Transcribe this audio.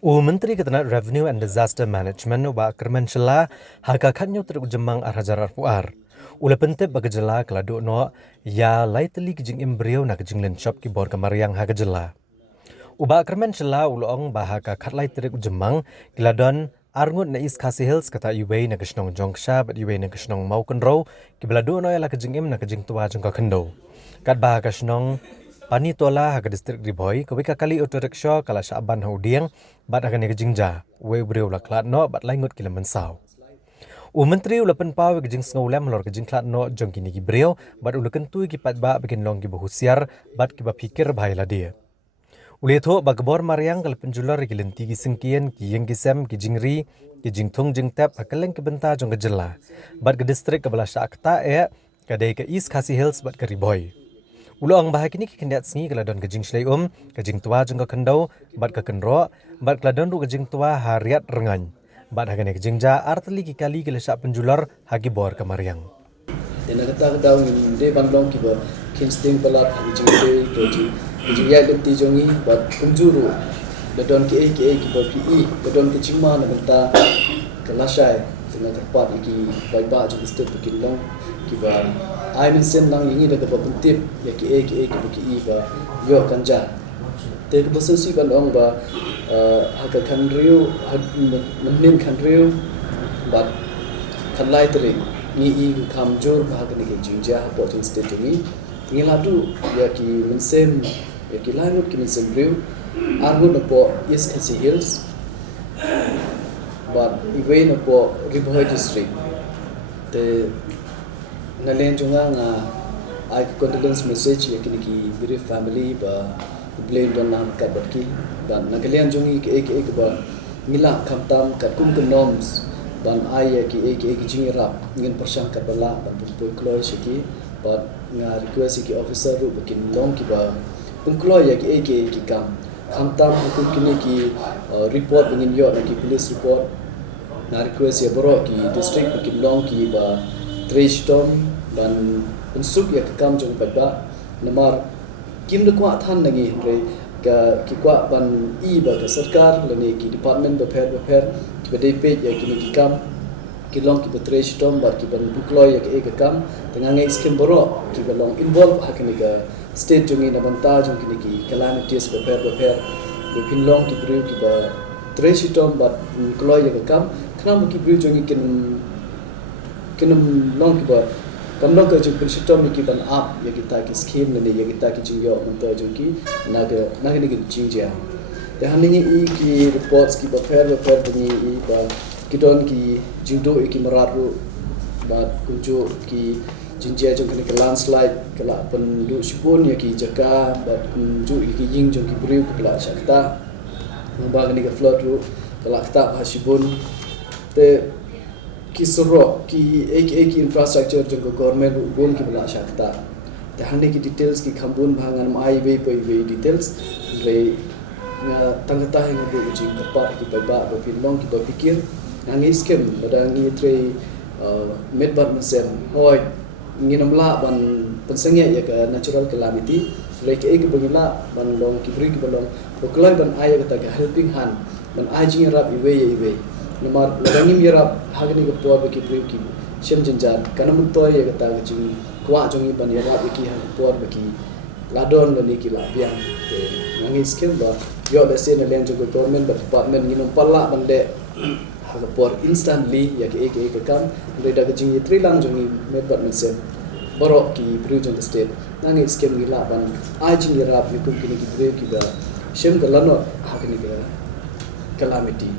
Menteri Ketenaga Revenue and Disaster Management wa Kermenshela hakakanyo teruk jemang arhajar arpuar. Ula pentep bagajela keladu no ya laiteli kijing embrio na kijing lenshop ki bor kamariang hakajela. Uba Kermenshela ulong bahaka katlai teruk jemang kiladon arngut na East Khasi Hills kata iwei na kishnong jongsha bat iwei na kishnong mau kenro kibaladu no ya la kijing im na kijing tua jengka kendo. Kat bahaka kishnong Pani tola haga distrik Riboy, kawika kali otorikshaw kala Syaban haudiang, bat akan jingja, we beriu la klat no bat laingut kila mensau. Menteri ulapan pau ke jing sngaulam lor ke jing klat no jong kini ki beriu, bat ulakan tu ki pat ba bikin long ki bahusiar, bat ki ba pikir bahai la dia. Uletho bagbor mariang kala penjular ki lenti ki singkian ki yang kisem ki jingri, ki jing thung jing tap hakaleng ki benta jong ke jela, bat ke distrik ke bala Syakta kadai ke East Khasi Hills bat ke Riboy. Ulang bahak ini kikendat sengi keladon kejing shlai kejing tua jengka kendau, bat ke kenro, bat keladon ru kejing tua hariat rengan. Bat hagane kejing ja arteli kikali kelesap penjular hagi bor kemariang. Dena kata kedau ni de bandong kiba kinsting pelat kejing de kejing ya lenti jongi bat penjuru. Ladon ki kiba pi ladon kejing ma na benta kelasai dengan tepat iki baiba jeng state bikin long kiba ai men sen lang ingi daga babentip ya ki ba yo kanja te ke basasi ban ong ba haka kanriu menin kanriu bat kanlai tering ni kamjur ba haka ni jinja po jeng state ni ngiladu ya ki mensen ya ki lainut ki mensen riu argun po East Khasi Hills but even po Riboy district the nalen junga nga I condolence message yakini ki biri family ba blame don nam ka batki dan nagalian jungi ke ba mila khamtam ka kum ke norms ban ai ki jingira ngin persang ka bala ban poi kloy shiki but nga request ki officer ru bikin long ki ba pungkloy ki kam khamtam hukum kini ki report ngin yo ki police report na request ya boro ki district bikin long ki ba trash storm dan unsuk ya kekam jong pada namar kim de kwa than nagi re ka ki kwa ban ba ka sarkar lani ki department beper ki bedai pe ya ki kam ki long ki trash storm bar ki ban deploy ya ki kekam tengah ngai skim boro ki belong involve hakini ka state jongi na banta jong ki calamities beper bepin long ki bru ki ba trash storm bar deploy ya kekam kana ki bru jongi kin long ki ba kamno ka jung principal mi ki ban up ya kita ki scheme ne ya kita ki jingyo manto jung ki naga ni ki jingja de haningi ki reports ki ba fair ni ba kidon ki jingdo ki mararu ba kunjo ki jingja jung ki landslide kala pendu sipun ya ki jaka ba kunjo ki ying jung ki briu ki la shakta ba ni ka flood ru kala kta hasibun te ki suro ki infrastructure jong government bon ki bala shakta te hane ki details ki khambun bhangan mai be details re nga tangata hi bu jing kapar ki ba pin long ki ba pikir ngi skem badangi tre medbat mesem hoy nginamla ban pensengya ya ka natural calamity re ki bangila ban long ki bri ki balong boklai ban aya kata helping hand ban ajing rap iwe nomor lagangim yarap hagni ko po beki ki shem jinjar kana muntoy ya kata jing kwa jongi ban yarap ki ha po beki ladon ni ki la biang ngangi skill ba yo da sen len jo government department ni no palla bande ha po instantly ya ki kam re da jing trilang jongi medbat mense boro ki bru jong state ngangi skill ni la ban ajing yarap ni kum ki bru ki ba shem galano hagni ka calamity